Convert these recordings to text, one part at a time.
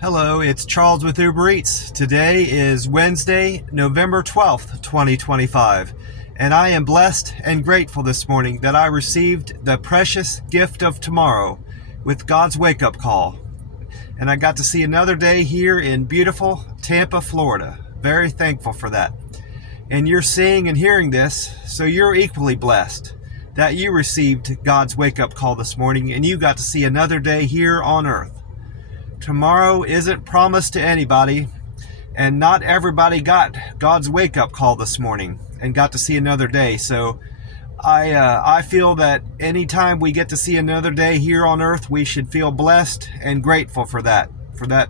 Hello, it's Charles with Uber Eats. Today is Wednesday, November 12th, 2025, and I am blessed and grateful this morning that I received the precious gift of tomorrow with God's wake-up call. And I got to see another day here in beautiful Tampa, Florida. Very thankful for that. And you're seeing and hearing this, so you're equally blessed that you received God's wake-up call this morning and you got to see another day here on earth. Tomorrow isn't promised to anybody, and not everybody got God's wake-up call this morning and got to see another day. So I feel that anytime we get to see another day here on earth, we should feel blessed and grateful for that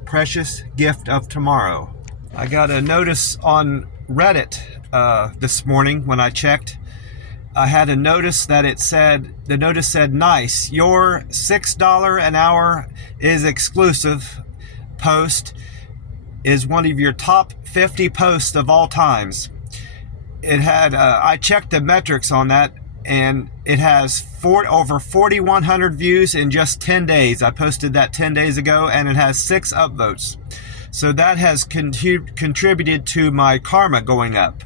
precious gift of tomorrow. I got a notice on Reddit this morning when I checked. I had a notice that the notice said, nice, your $6 an hour is exclusive post is one of your top 50 posts of all times. It had, I checked the metrics on that, and it has over 4,100 views in just 10 days. I posted that 10 days ago, and it has 6 upvotes. So that has contributed to my karma going up.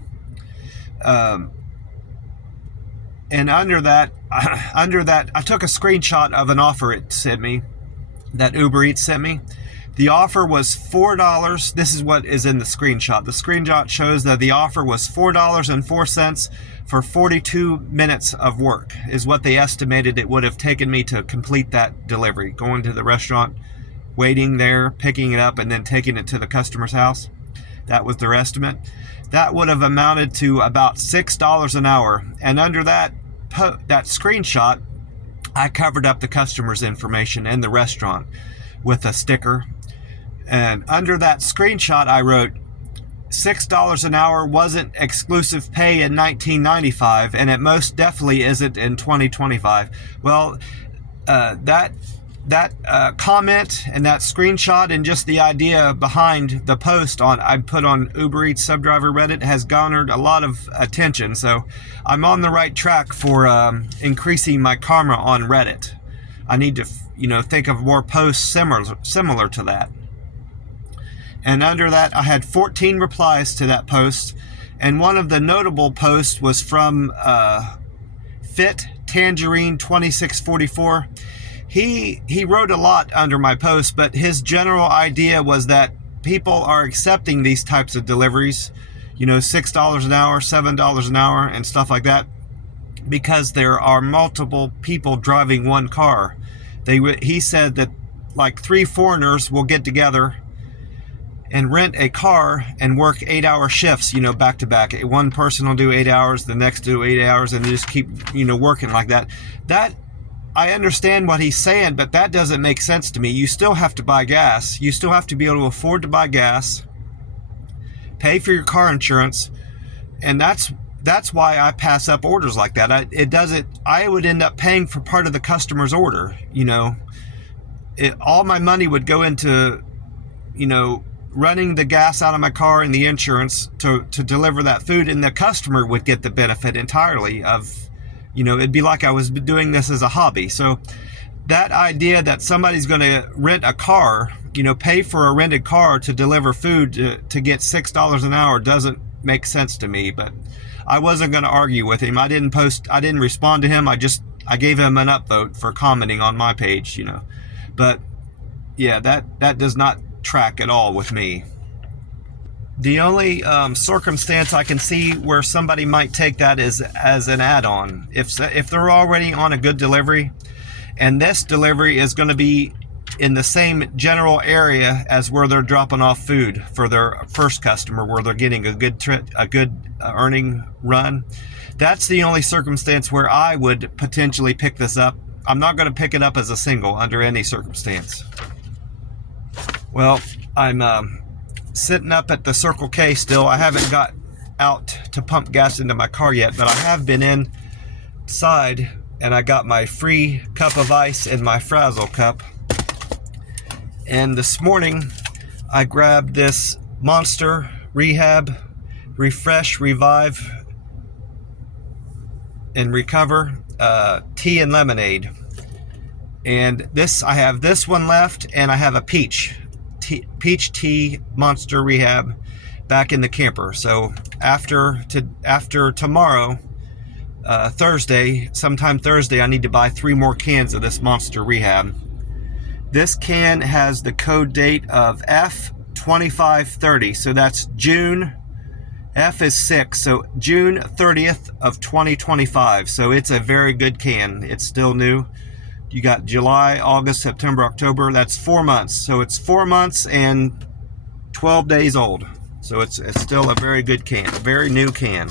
And under that, I took a screenshot of an offer it sent me, that Uber Eats sent me. The offer was $4. This is what is in the screenshot. The screenshot shows that the offer was $4.04 for 42 minutes of work, is what they estimated it would have taken me to complete that delivery. Going to the restaurant, waiting there, picking it up, and then taking it to the customer's house. That was their estimate. That would have amounted to about $6 an hour. And under that screenshot, I covered up the customer's information and the restaurant with a sticker. And under that screenshot, I wrote, $6 an hour wasn't exclusive pay in 1995, and it most definitely isn't in 2025. Well, that comment and that screenshot and just the idea behind the post I put on Uber Eats Subdriver Reddit has garnered a lot of attention. So I'm on the right track for increasing my karma on Reddit. I need to, think of more posts similar to that. And under that, I had 14 replies to that post, and one of the notable posts was from Fit Tangerine 2644. He wrote a lot under my post, but his general idea was that people are accepting these types of deliveries, $6 an hour, $7 an hour, and stuff like that, because there are multiple people driving one car. He said that like 3 foreigners will get together and rent a car and work 8-hour shifts, back to back. One person will do 8 hours, the next do 8 hours, and they just keep, working like that. I understand what he's saying, but that doesn't make sense to me. You still have to buy gas. You still have to be able to afford to buy gas, pay for your car insurance, and that's why I pass up orders like that. I would end up paying for part of the customer's order. All my money would go into, running the gas out of my car and the insurance to deliver that food, and the customer would get the benefit entirely of. It'd be like I was doing this as a hobby. So that idea that somebody's going to rent a car, pay for a rented car to deliver food to get $6 an hour doesn't make sense to me. But I wasn't going to argue with him. I didn't respond to him. I gave him an upvote for commenting on my page, But yeah, that does not track at all with me. The only circumstance I can see where somebody might take that is as an add-on. If they're already on a good delivery, and this delivery is going to be in the same general area as where they're dropping off food for their first customer, where they're getting a good earning run, that's the only circumstance where I would potentially pick this up. I'm not going to pick it up as a single under any circumstance. Well, I'm sitting up at the Circle K still. I haven't got out to pump gas into my car yet, but I have been inside, and I got my free cup of ice in my Frazzle cup. And this morning I grabbed this Monster Rehab Refresh, Revive, and Recover tea and lemonade. And I have this one left, and I have a peach peach tea Monster Rehab back in the camper. So after tomorrow, Thursday, sometime Thursday, I need to buy 3 more cans of this Monster Rehab. This can has the code date of F2530, so that's June. F is 6, so June 30th of 2025. So it's a very good can. It's still new. You got July, August, September, October. That's 4 months. So it's 4 months and 12 days old. So it's still a very good can, a very new can.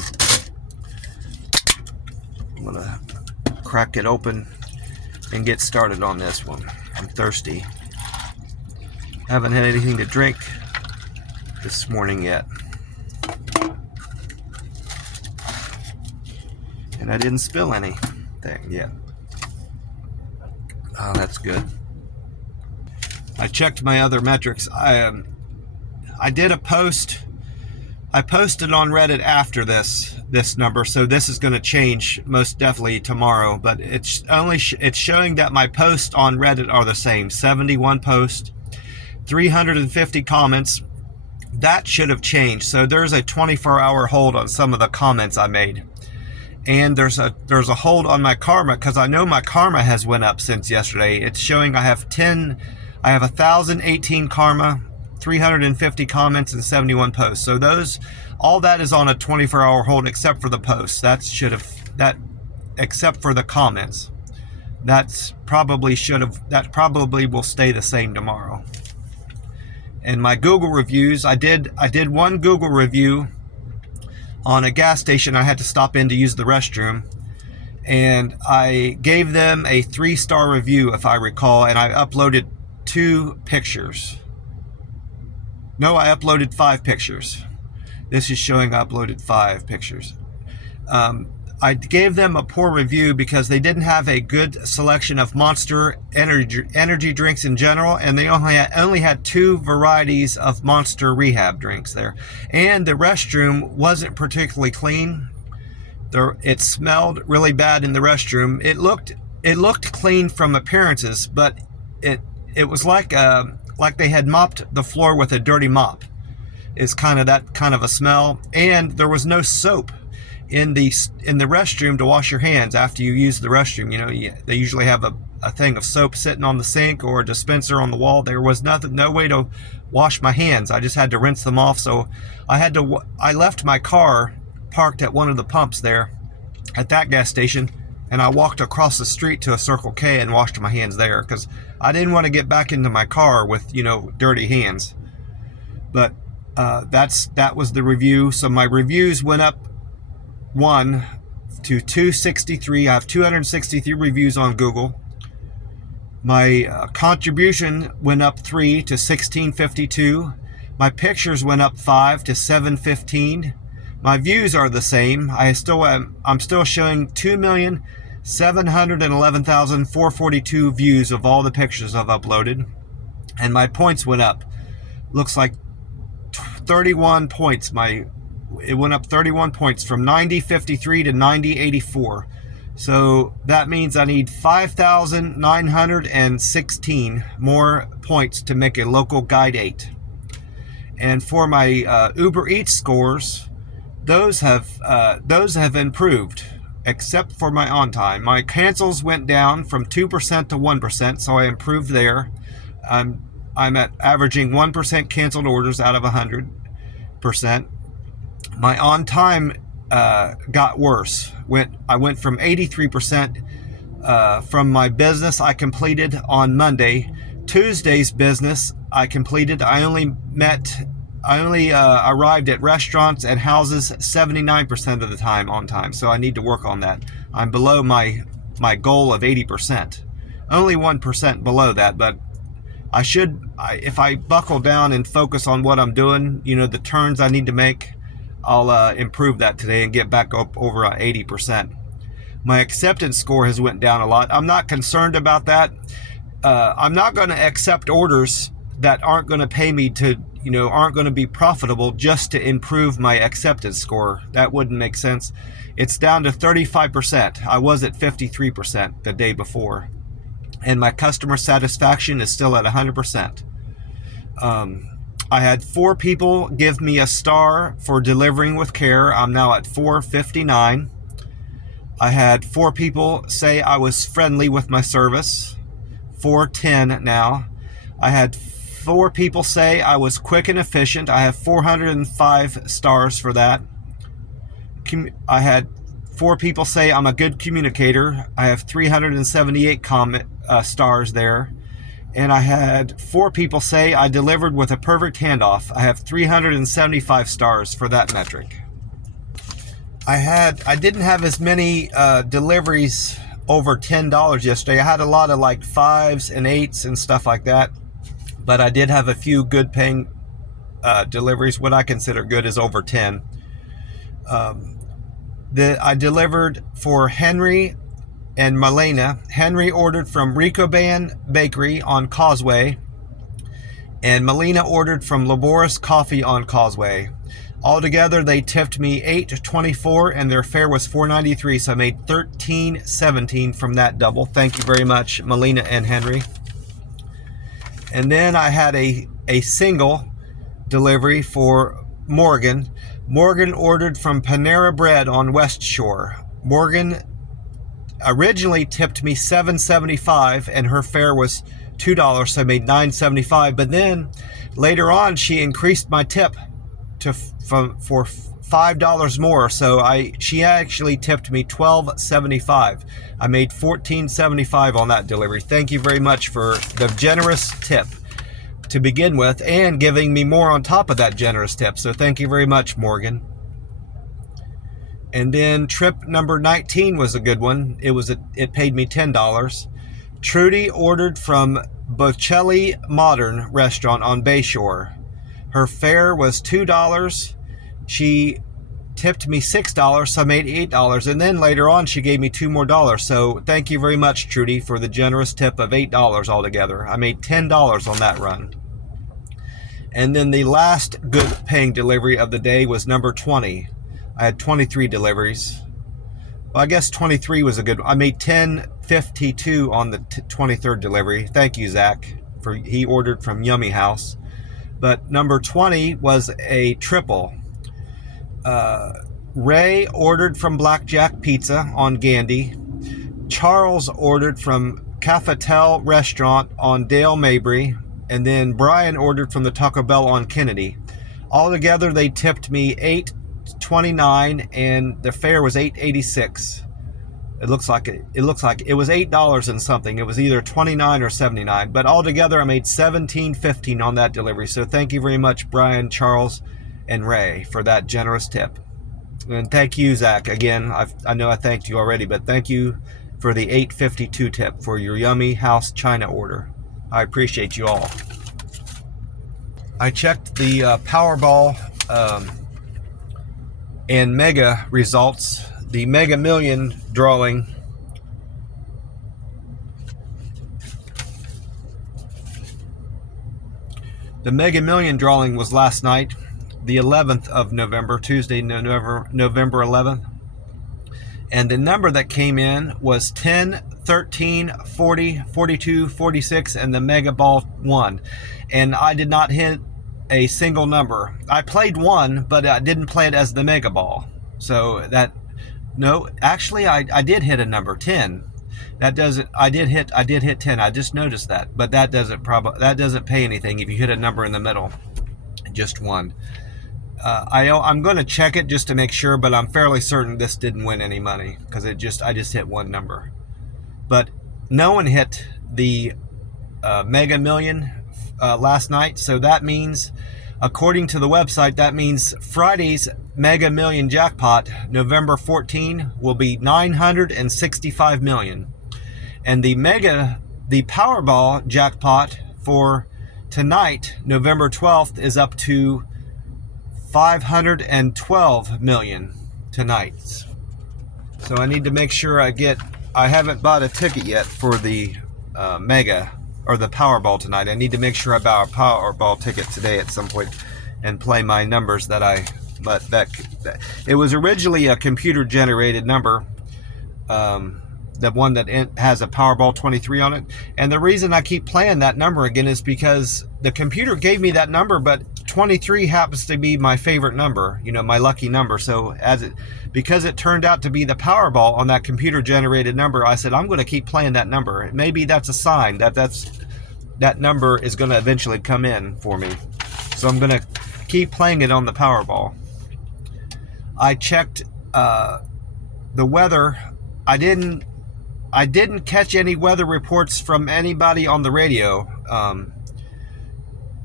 I'm gonna crack it open and get started on this one. I'm thirsty. Haven't had anything to drink this morning yet. And I didn't spill anything yet. Oh, that's good. I checked my other metrics. I did a post. I posted on Reddit after this number, so this is going to change most definitely tomorrow. But it's showing that my posts on Reddit are the same. 71 posts, 350 comments. That should have changed. So there's a 24-hour hold on some of the comments I made. And there's a hold on my karma, because I know my karma has went up since yesterday. It's showing I have 1,018 karma, 350 comments, and 71 posts. So all that is on a 24-hour hold except for the posts. Except for the comments. That probably will stay the same tomorrow. And my Google reviews, I did one Google review on a gas station. I had to stop in to use the restroom, and I gave them a 3-star review, if I recall, and I uploaded 2 pictures. No, I uploaded 5 pictures. This is showing I uploaded 5 pictures. I gave them a poor review because they didn't have a good selection of Monster energy drinks in general, and they only had 2 varieties of Monster Rehab drinks there. And the restroom wasn't particularly clean. It smelled really bad in the restroom. It looked clean from appearances, but it was like they had mopped the floor with a dirty mop. It's that kind of a smell, and there was no soap in the restroom to wash your hands after you use the restroom. They usually have a thing of soap sitting on the sink or a dispenser on the wall. There was no way to wash my hands. I just had to rinse them off. So I left my car parked at one of the pumps there at that gas station, and I walked across the street to a Circle K and washed my hands there, because I didn't want to get back into my car with dirty hands. But that was the review. So my reviews went up 1 to 263. I have 263 reviews on Google. My contribution went up 3 to 1652. My pictures went up 5 to 715. My views are the same. I'm still showing 2,711,442 views of all the pictures I've uploaded, and my points went up. Looks like 31 points. It went up 31 points from 90.53 to 90.84. So that means I need 5,916 more points to make a local guide 8. And for my Uber Eats scores, those have improved, except for my on time. My cancels went down from 2% to 1%, so I improved there. I'm at averaging 1% canceled orders out of 100%. My on time got worse. I went from 83% from my business I completed on Monday. Tuesday's business I completed. I only arrived at restaurants and houses 79% of the time on time. So I need to work on that. I'm below my goal of 80%. Only 1% below that, but if I buckle down and focus on what I'm doing, the turns I need to make, I'll improve that today and get back up over 80%. My acceptance score has went down a lot. I'm not concerned about that. I'm not going to accept orders that aren't going to pay me aren't going to be profitable just to improve my acceptance score. That wouldn't make sense. It's down to 35%. I was at 53% the day before. And my customer satisfaction is still at 100%. I had 4 people give me a star for delivering with care. I'm now at 459. I had 4 people say I was friendly with my service. 410 now. I had 4 people say I was quick and efficient. I have 405 stars for that. I had 4 people say I'm a good communicator. I have 378 stars there. And I had 4 people say I delivered with a perfect handoff. I have 375 stars for that metric. I didn't have as many deliveries over $10 yesterday. I had a lot of like 5s and 8s and stuff like that. But I did have a few good paying deliveries. What I consider good is over 10. I delivered for Henry and Malena. Henry ordered from Ricoban Bakery on Causeway, and Malena ordered from Laboris Coffee on Causeway. Altogether, they tipped me $8.24, and their fare was $4.93, so I made $13.17 from that double. Thank you very much, Malena and Henry. And then I had a single delivery for Morgan. Morgan ordered from Panera Bread on West Shore. Morgan originally tipped me $7.75 and her fare was $2, so I made $9.75. But then later on, she increased my tip for $5 more. So she actually tipped me $12.75. I made $14.75 on that delivery. Thank you very much for the generous tip to begin with, and giving me more on top of that generous tip. So thank you very much, Morgan. And then trip number 19 was a good one. It paid me $10. Trudy ordered from Bocelli Modern Restaurant on Bayshore. Her fare was $2. She tipped me $6, so I made $8. And then later on, she gave me $2 more. So thank you very much, Trudy, for the generous tip of $8 altogether. I made $10 on that run. And then the last good paying delivery of the day was number 20. I had 23 deliveries. Well, I guess 23 was a good one. I made $10.52 on the 23rd delivery. Thank you, Zach. He ordered from Yummy House. But number 20 was a triple. Ray ordered from Blackjack Pizza on Gandy. Charles ordered from Cafetel Restaurant on Dale Mabry. And then Brian ordered from the Taco Bell on Kennedy. Altogether, they tipped me $8.29, and the fare was $8.86. It looks like it was $8 and something. It was either $29 or $79. But altogether, I made $17.15 on that delivery. So thank you very much, Brian, Charles, and Ray, for that generous tip. And thank you, Zach. Again, I know I thanked you already, but thank you for the $8.52 tip for your Yummy House China order. I appreciate you all. I checked the Powerball and Mega results. The Mega Million drawing. The Mega Million drawing was last night, the 11th of November, Tuesday, November 11th. And the number that came in was 10, 13, 40, 42, 46, and the Mega Ball won. And I did not hit a single number. I played one, but I didn't play it as the Mega Ball. So actually I did hit a number, 10. I did hit 10. I just noticed that. But that doesn't pay anything if you hit a number in the middle. Just one. I'm going to check it just to make sure, but I'm fairly certain this didn't win any money because I just hit one number. But no one hit the Mega Million last night, so that means, according to the website, that means Friday's Mega Million jackpot, November 14, will be $965 million, and the Powerball jackpot for tonight, November 12th, is up to $512 million tonight. So I need to make sure I haven't bought a ticket yet for the Mega or the Powerball tonight. I need to make sure I buy a Powerball ticket today at some point and play my numbers but it was originally a computer generated number. the one that has a Powerball 23 on it. And the reason I keep playing that number again is because the computer gave me that number, but 23 happens to be my favorite number, you know, my lucky number. So because it turned out to be the Powerball on that computer generated number, I said, I'm going to keep playing that number. Maybe that's a sign that that number is going to eventually come in for me. So I'm going to keep playing it on the Powerball. I checked the weather. I didn't catch any weather reports from anybody on the radio.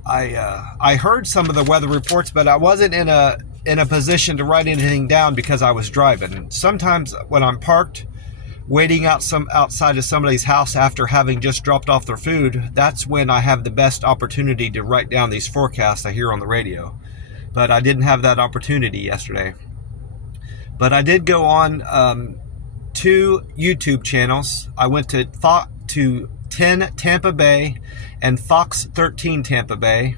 I heard some of the weather reports, but I wasn't in a position to write anything down because I was driving. Sometimes when I'm parked, waiting outside of somebody's house after having just dropped off their food, that's when I have the best opportunity to write down these forecasts I hear on the radio. But I didn't have that opportunity yesterday. But I did go on 2 YouTube channels. I went to 10 Tampa Bay and Fox 13 Tampa Bay,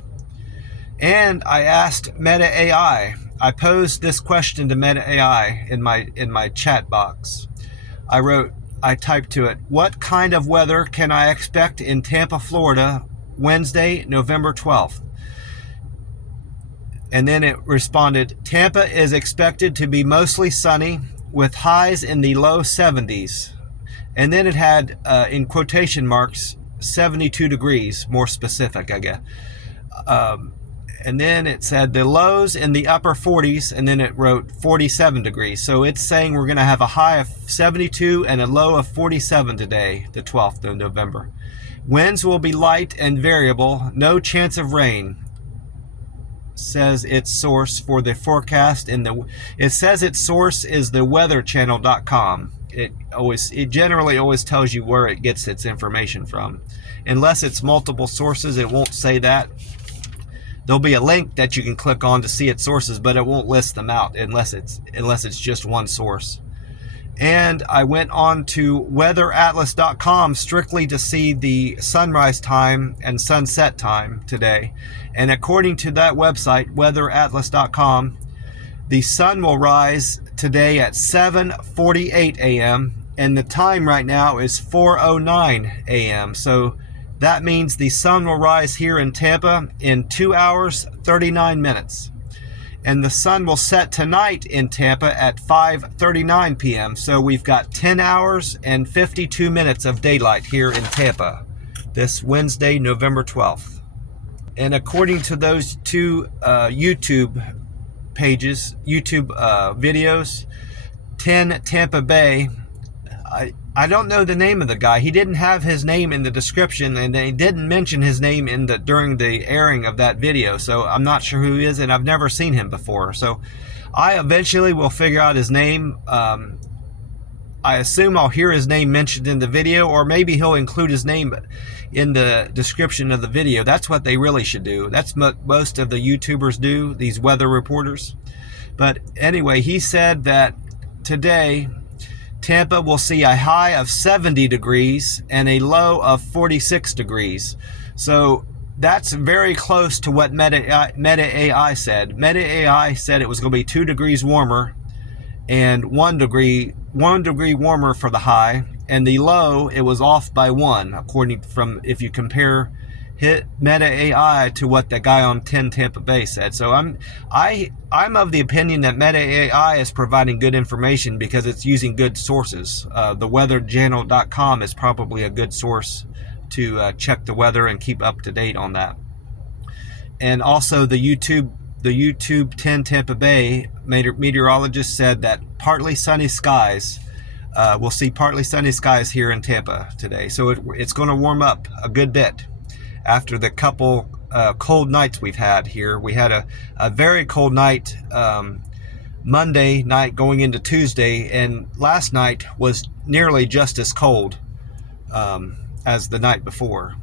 and I asked Meta AI. I posed this question to Meta AI in my chat box. I typed to it, what kind of weather can I expect in Tampa, Florida, Wednesday, November 12th? And then it responded, Tampa is expected to be mostly sunny with highs in the low 70s. And then it had, in quotation marks, 72 degrees, more specific, I guess. And then it said the lows in the upper 40s, and then it wrote 47 degrees. So it's saying we're going to have a high of 72 and a low of 47 today, the 12th of November. Winds will be light and variable, no chance of rain, says its source for the forecast. It says its source is the weatherchannel.com. It generally always tells you where it gets its information from. Unless it's multiple sources, it won't say that. There'll be a link that you can click on to see its sources, but it won't list them out unless it's just one source. And I went on to weatheratlas.com strictly to see the sunrise time and sunset time today. And according to that website, weatheratlas.com, the sun will rise today at 7:48 a.m. and the time right now is 4:09 a.m. So that means the sun will rise here in Tampa in 2 hours, 39 minutes. And the sun will set tonight in Tampa at 5:39 p.m. So we've got 10 hours and 52 minutes of daylight here in Tampa this Wednesday, November 12th. And according to those 2 YouTube pages, videos, 10 Tampa Bay, I don't know the name of the guy. He didn't have his name in the description, and they didn't mention his name during the airing of that video. So I'm not sure who he is, and I've never seen him before. So I eventually will figure out his name. I assume I'll hear his name mentioned in the video, or maybe he'll include his name in the description of the video. That's what they really should do. That's what most of the YouTubers do, these weather reporters. But anyway, he said that today Tampa will see a high of 70 degrees and a low of 46 degrees. So that's very close to what Meta AI said. Meta AI said it was going to be 2 degrees warmer and 1 degree warmer for the high, and the low, it was off by 1, according from if you compare Meta AI to what the guy on 10 Tampa Bay said. So I'm of the opinion that Meta AI is providing good information because it's using good sources. The weatherchannel.com is probably a good source to check the weather and keep up to date on that. And also the YouTube 10 Tampa Bay meteorologist said that partly sunny skies. We'll see partly sunny skies here in Tampa today. So it's going to warm up a good bit after the couple cold nights we've had here. We had a very cold night Monday night going into Tuesday, and last night was nearly just as cold as the night before.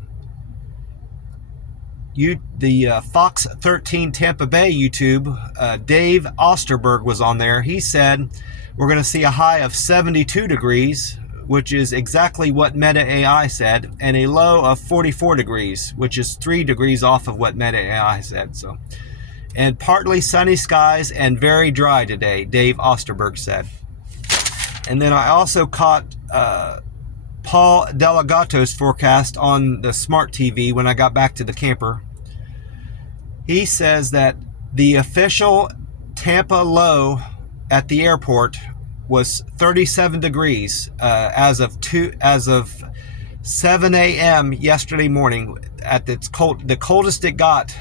The Fox 13 Tampa Bay YouTube, Dave Osterberg was on there. He said we're going to see a high of 72 degrees, which is exactly what Meta AI said, and a low of 44 degrees, which is 3 degrees off of what Meta AI said. So, and partly sunny skies and very dry today, Dave Osterberg said. And then I also caught Paul Delegato's forecast on the smart TV when I got back to the camper. He says that the official Tampa low at the airport was 37 degrees as of 7 a.m. yesterday morning. At its the coldest it got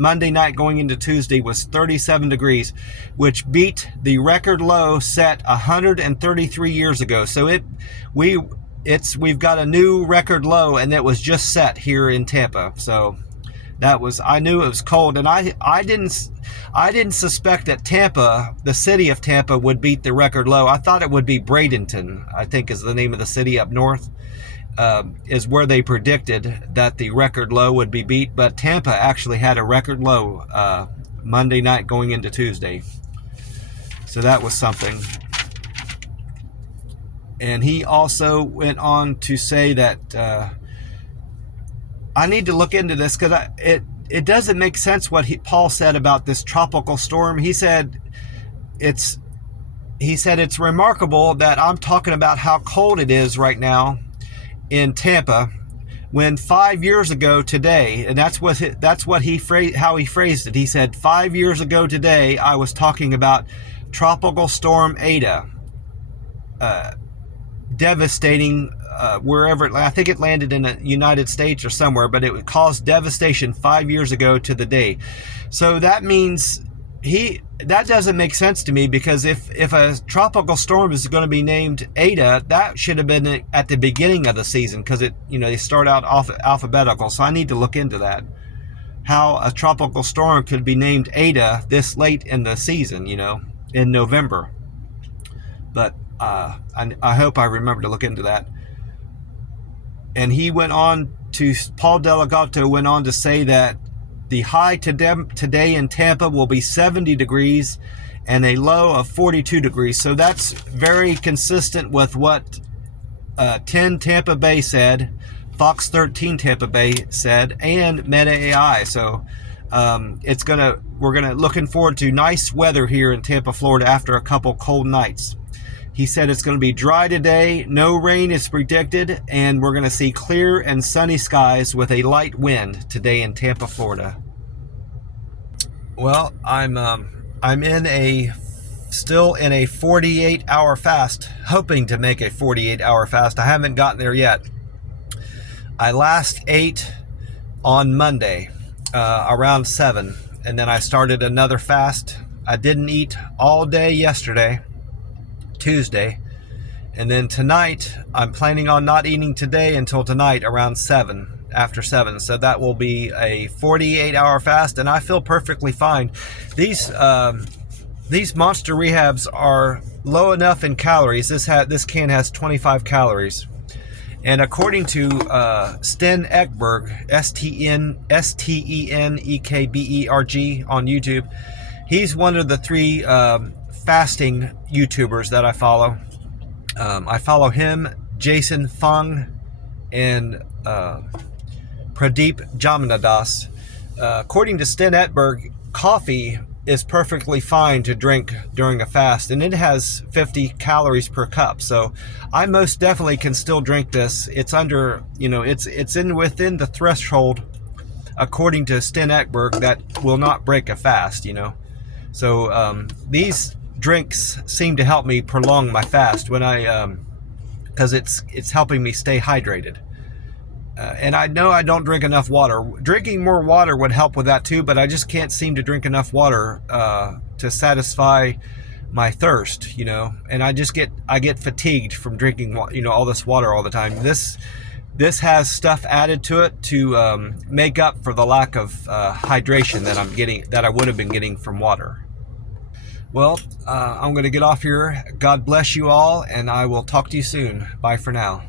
Monday night going into Tuesday was 37 degrees, which beat the record low set 133 years ago. So we've got a new record low, and it was just set here in Tampa. So I knew it was cold, and I didn't suspect that Tampa, the city of Tampa, would beat the record low. I thought it would be Bradenton, I think is the name of the city up north, is where they predicted that the record low would be beat. But Tampa actually had a record low Monday night going into Tuesday. So that was something. And he also went on to say that I need to look into this because it doesn't make sense what Paul said about this tropical storm. He said it's remarkable that I'm talking about how cold it is right now in Tampa, when 5 years ago today, and that's how he phrased it. He said 5 years ago today I was talking about Tropical Storm Ada, devastating wherever I think it landed in the United States or somewhere, but it caused devastation 5 years ago to the day. So that means that doesn't make sense to me, because if a tropical storm is going to be named Ada, that should have been at the beginning of the season, because they start out alphabetical. So I need to look into that, how a tropical storm could be named Ada this late in the season, in November. But I hope I remember to look into that. And Paul Delegato went on to say that the high today in Tampa will be 70 degrees and a low of 42 degrees. So that's very consistent with what 10 Tampa Bay said, Fox 13 Tampa Bay said, and Meta AI. So we're looking forward to nice weather here in Tampa, Florida after a couple cold nights. He said it's going to be dry today, no rain is predicted, and we're going to see clear and sunny skies with a light wind today in Tampa, Florida. Well, I'm still in a 48-hour fast, hoping to make a 48-hour fast. I haven't gotten there yet. I last ate on Monday around 7, and then I started another fast. I didn't eat all day yesterday, Tuesday, and then tonight I'm planning on not eating today until tonight around 7, after 7. So that will be a 48-hour fast, and I feel perfectly fine. These Monster Rehabs are low enough in calories. This can has 25 calories, and according to Sten Ekberg, Stenekberg on YouTube, he's one of the 3 fasting YouTubers that I follow. I follow him, Jason Fung, and Pradeep Jamanadas. According to Sten Ekberg, coffee is perfectly fine to drink during a fast, and it has 50 calories per cup. So I most definitely can still drink this. It's under, it's within the threshold, according to Sten Ekberg, that will not break a fast. So these drinks seem to help me prolong my fast when because it's helping me stay hydrated. And I know I don't drink enough water. Drinking more water would help with that too, but I just can't seem to drink enough water to satisfy my thirst, and I get fatigued from drinking, all this water all the time. This has stuff added to it to make up for the lack of hydration that I would have been getting from water. Well, I'm going to get off here. God bless you all, and I will talk to you soon. Bye for now.